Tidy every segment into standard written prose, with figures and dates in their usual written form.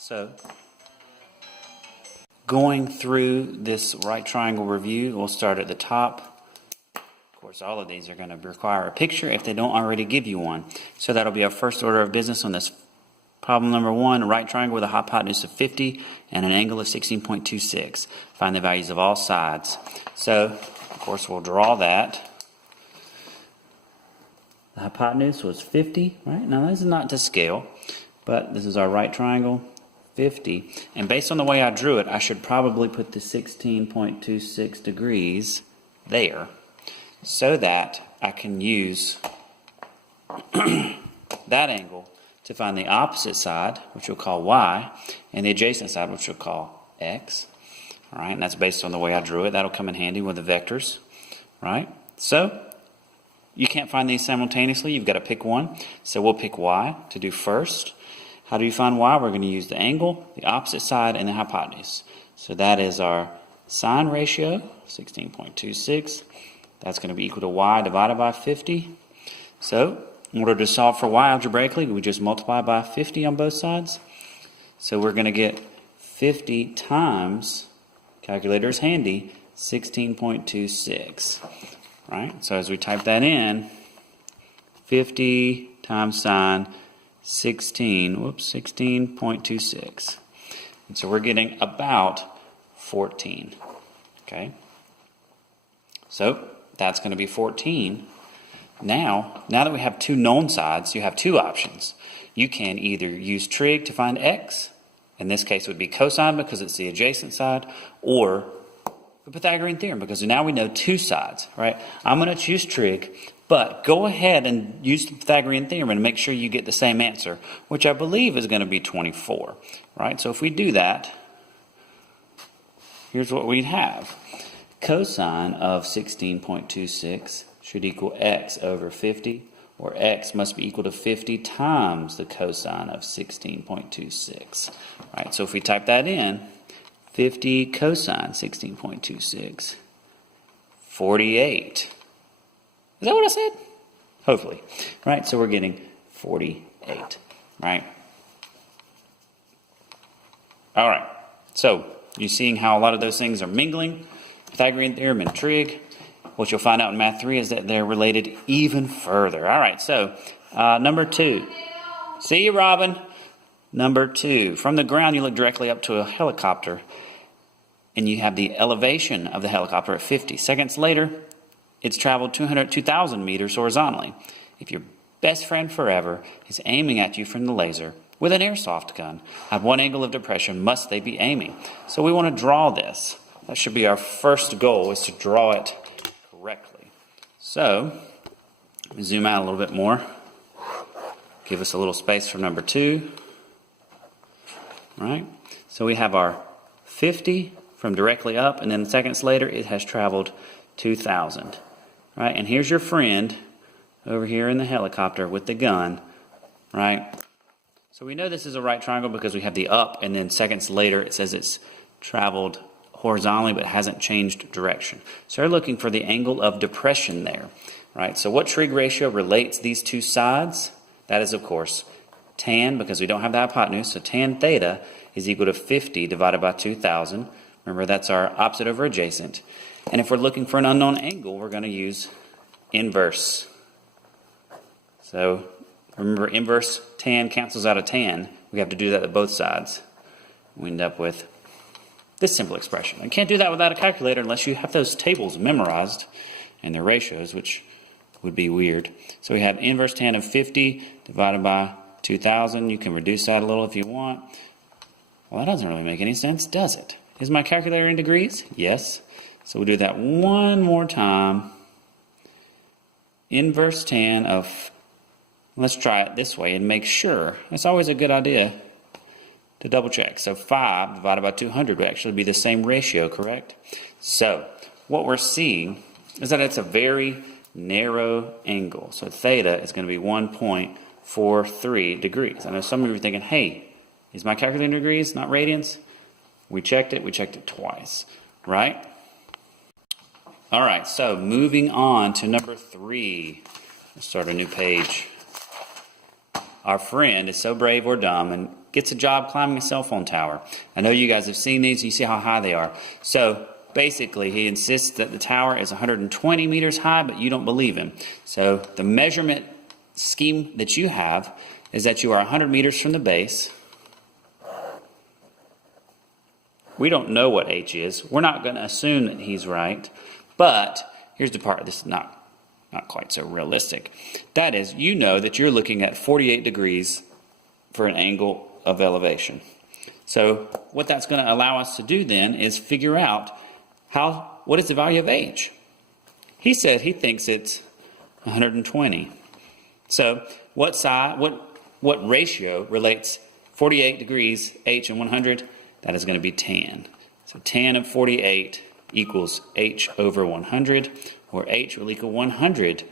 So, going through this right triangle review, we'll start at the top. Of course, all of these are going to require a picture if they don't already give you one. So that'll be our first order of business on this problem number 1, a right triangle with a hypotenuse of 50 and an angle of 16.26. Find the values of all sides. So, of course, we'll draw that. The hypotenuse was 50, right? Now, this is not to scale, but this is our right triangle, 50. And based on the way I drew it, I should probably put the 16.26 degrees there so that I can use that angle to find the opposite side, which we'll call y, and the adjacent side, which we'll call x. All right, and that's based on the way I drew it. That'll come in handy with the vectors, right? So, you can't find these simultaneously. You've got to pick one. So we'll pick y to do first. How do you find y? We're going to use the angle, the opposite side, and the hypotenuse. So that is our sine ratio, 16.26. That's going to be equal to y divided by 50. So, in order to solve for y algebraically, we just multiply by 50 on both sides. So we're going to get 50 times, calculator's handy, 16.26. Right? So as we type that in, 50 times sine 16.26. And so we're getting about 14. Okay? So that's going to be 14. Now that we have two known sides, you have two options. You can either use trig to find x, in this case it would be cosine because it's the adjacent side, or the Pythagorean theorem because now we know two sides, right? I'm going to choose trig, but go ahead and use the Pythagorean theorem and make sure you get the same answer, which I believe is going to be 24, right? So if we do that, here's what we'd have. Cosine of 16.26 should equal x over 50, or x must be equal to 50 times the cosine of 16.26. Right, so if we type that in, 50 cosine 16.26, 48. Is that what I said? Hopefully. Right, so we're getting 48, right? All right, so you're seeing how a lot of those things are mingling, Pythagorean theorem and trig. What you'll find out in Math 3 is that they're related even further. All right, so number 2. See you, Robin. Number 2. From the ground, you look directly up to a helicopter, and you have the elevation of the helicopter at 50. Seconds later, it's traveled 2,000 meters horizontally. If your best friend forever is aiming at you from the laser with an airsoft gun, at what angle of depression must they be aiming? So we want to draw this. That should be our first goal, is to draw it correctly. So, let me zoom out a little bit more. Give us a little space for number 2. Right? So we have our 50 from directly up, and then seconds later it has traveled 2,000. Right? And here's your friend over here in the helicopter with the gun. Right? So we know this is a right triangle because we have the up, and then seconds later it says it's traveled horizontally but hasn't changed direction. So we're looking for the angle of depression there, right? So what trig ratio relates these two sides? That is, of course, tan, because we don't have the hypotenuse, so tan theta is equal to 50 divided by 2,000. Remember, that's our opposite over adjacent. And if we're looking for an unknown angle, we're going to use inverse. So remember, inverse tan cancels out a tan. We have to do that at both sides. We end up with this simple expression. You can't do that without a calculator unless you have those tables memorized and their ratios, which would be weird. So we have inverse tan of 50 divided by 2,000. You can reduce that a little if you want. Well, that doesn't really make any sense, does it? Is my calculator in degrees? Yes. So we'll do that one more time. Inverse tan of, let's try it this way and make sure. That's always a good idea to double check. So 5 divided by 200 would actually be the same ratio, correct? So what we're seeing is that it's a very narrow angle. So theta is going to be 1.43 degrees. I know some of you are thinking, hey, is my calculator in degrees, not radians? We checked it twice, right? All right, so moving on to number 3. Let's start a new page. Our friend is so brave or dumb, and gets a job climbing a cell phone tower. I know you guys have seen these. You see how high they are. So basically, he insists that the tower is 120 meters high, but you don't believe him. So the measurement scheme that you have is that you are 100 meters from the base. We don't know what h is. We're not going to assume that he's right. But here's the part. This is not quite so realistic. That is, you know that you're looking at 48 degrees for an angle of elevation. So what that's going to allow us to do then is figure out what is the value of h. He said he thinks it's 120. So what ratio relates 48 degrees h and 100? That is going to be tan. So tan of 48 equals h over 100, or h will equal 100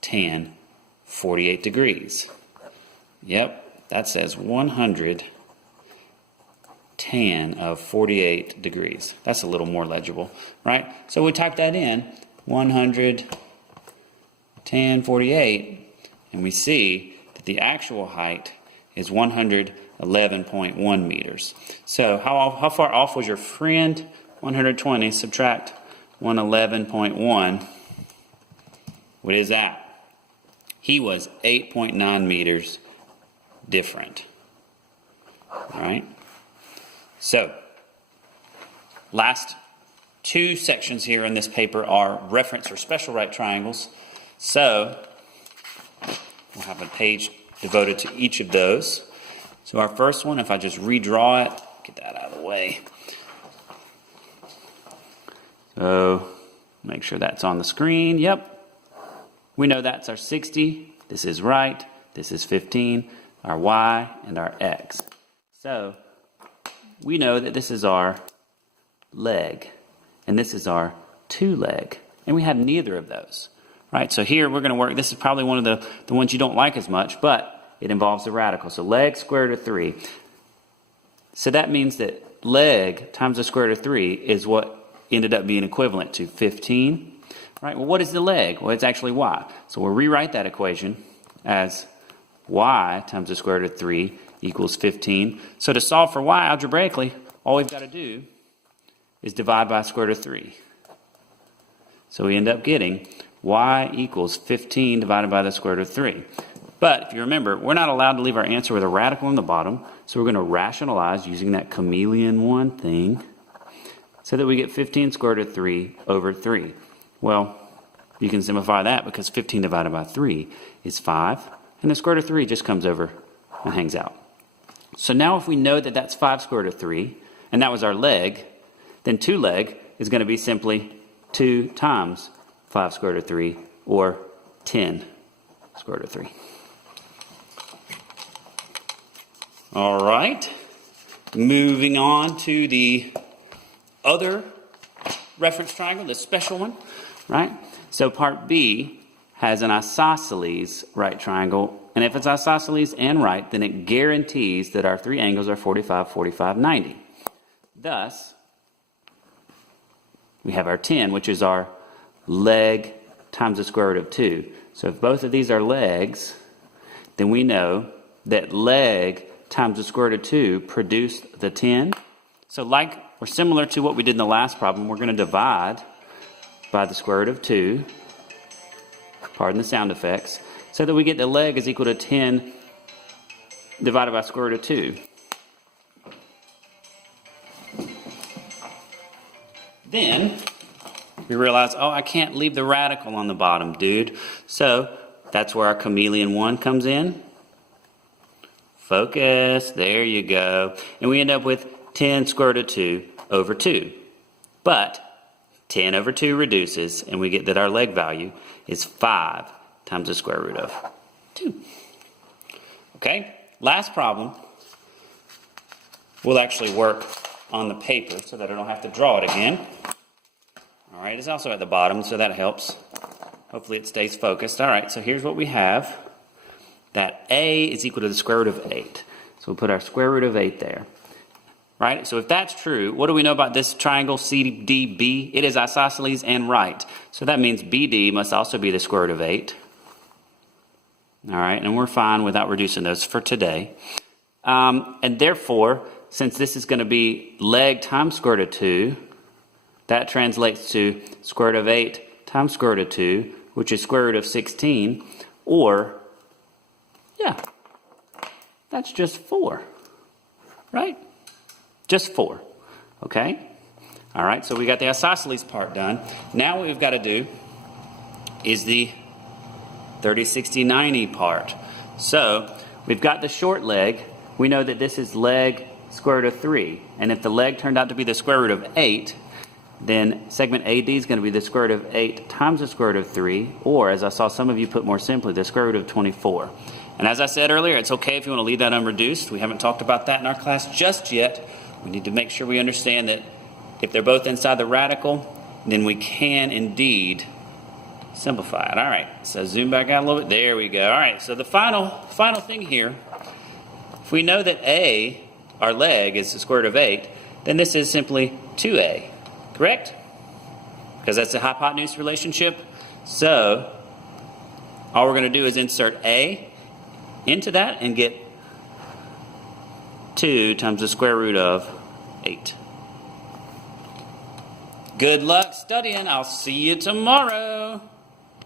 tan 48 degrees. Yep, that says 100 tan of 48 degrees. That's a little more legible, right? So we type that in, 100 tan 48, and we see that the actual height is 111.1 meters. So how far off was your friend? 120, subtract 111.1. What is that? He was 8.9 meters different. All right? So, last two sections here in this paper are reference or special right triangles. So, we'll have a page devoted to each of those. So our first one, if I just redraw it, get that out of the way. So make sure that's on the screen. Yep. We know that's our 60. This is right. This is 15. Our y and our x. So we know that this is our leg. And this is our two leg. And we have neither of those. Right? So here we're going to work. This is probably one of the ones you don't like as much. But it involves the radical. So leg square root of 3. So that means that leg times the square root of 3 is what ended up being equivalent to 15. Right? Well, what is the leg? Well, it's actually y. So we'll rewrite that equation as y times the square root of 3 equals 15. So to solve for y algebraically, all we've got to do is divide by square root of 3. So we end up getting y equals 15 divided by the square root of 3. But if you remember, we're not allowed to leave our answer with a radical on the bottom, so we're going to rationalize using that chameleon 1 thing so that we get 15 square root of 3 over 3. Well, you can simplify that because 15 divided by 3 is 5, and the square root of 3 just comes over and hangs out. So now if we know that that's 5 square root of 3, and that was our leg, then 2 leg is going to be simply 2 times 5 square root of 3, or 10 square root of 3. All right, moving on to the other reference triangle, the special one, right? So part B has an isosceles right triangle, and if it's isosceles and right, then it guarantees that our three angles are 45, 45, 90. Thus, we have our 10, which is our leg times the square root of 2. So if both of these are legs, then we know that leg times the square root of 2 produced the 10. So like, or similar to what we did in the last problem, we're going to divide by the square root of 2, pardon the sound effects, so that we get the leg is equal to 10 divided by square root of 2. Then we realize, oh, I can't leave the radical on the bottom, dude. So that's where our chameleon 1 comes in. Focus, there you go. And we end up with 10 square root of 2 over 2. But 10 over 2 reduces, and we get that our leg value is 5 times the square root of 2. Okay, last problem. We'll actually work on the paper so that I don't have to draw it again. All right, it's also at the bottom, so that helps. Hopefully it stays focused. All right, so here's what we have. That a is equal to the square root of 8. So we'll put our square root of 8 there. Right? So if that's true, what do we know about this triangle CDB? It is isosceles and right. So that means BD must also be the square root of 8. All right, and we're fine without reducing those for today. And therefore, since this is going to be leg times square root of 2, that translates to square root of 8 times square root of 2, which is square root of 16, or, yeah, that's just 4, right? Just 4, okay? All right, so we got the isosceles part done. Now what we've got to do is the 30, 60, 90 part. So we've got the short leg. We know that this is leg square root of 3. And if the leg turned out to be the square root of 8, then segment AD is going to be the square root of 8 times the square root of 3, or as I saw some of you put more simply, the square root of 24. And as I said earlier, it's okay if you want to leave that unreduced. We haven't talked about that in our class just yet. We need to make sure we understand that if they're both inside the radical, then we can indeed simplify it. All right, so zoom back out a little bit. There we go. All right, so the final thing here, if we know that A, our leg, is the square root of 8, then this is simply 2A, correct? Because that's the hypotenuse relationship. So all we're going to do is insert A into that and get 2 times the square root of 8. Good luck studying. I'll see you tomorrow.